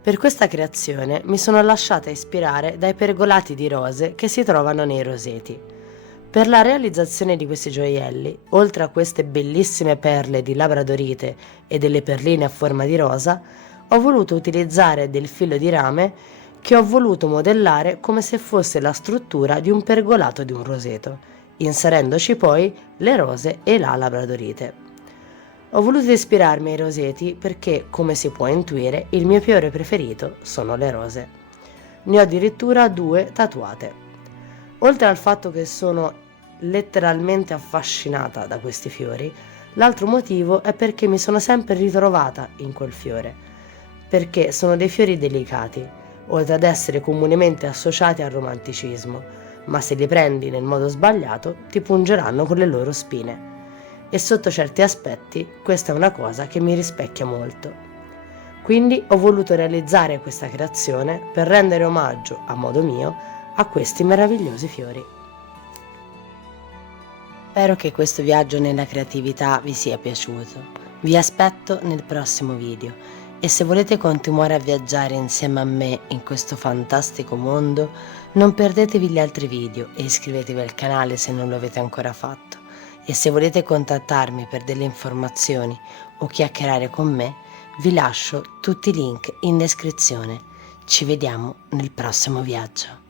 Per questa creazione mi sono lasciata ispirare dai pergolati di rose che si trovano nei roseti. Per la realizzazione di questi gioielli, oltre a queste bellissime perle di labradorite e delle perline a forma di rosa, ho voluto utilizzare del filo di rame che ho voluto modellare come se fosse la struttura di un pergolato di un roseto, inserendoci poi le rose e la labradorite. Ho voluto ispirarmi ai roseti perché, come si può intuire, il mio fiore preferito sono le rose. Ne ho addirittura 2 tatuate. Oltre al fatto che sono letteralmente affascinata da questi fiori, l'altro motivo è perché mi sono sempre ritrovata in quel fiore, perché sono dei fiori delicati, oltre ad essere comunemente associati al romanticismo, ma se li prendi nel modo sbagliato ti pungeranno con le loro spine. E sotto certi aspetti questa è una cosa che mi rispecchia molto. Quindi ho voluto realizzare questa creazione per rendere omaggio, a modo mio, a questi meravigliosi fiori. Spero che questo viaggio nella creatività vi sia piaciuto. Vi aspetto nel prossimo video e se volete continuare a viaggiare insieme a me in questo fantastico mondo, non perdetevi gli altri video e iscrivetevi al canale se non lo avete ancora fatto. E se volete contattarmi per delle informazioni o chiacchierare con me, vi lascio tutti i link in descrizione. Ci vediamo nel prossimo viaggio.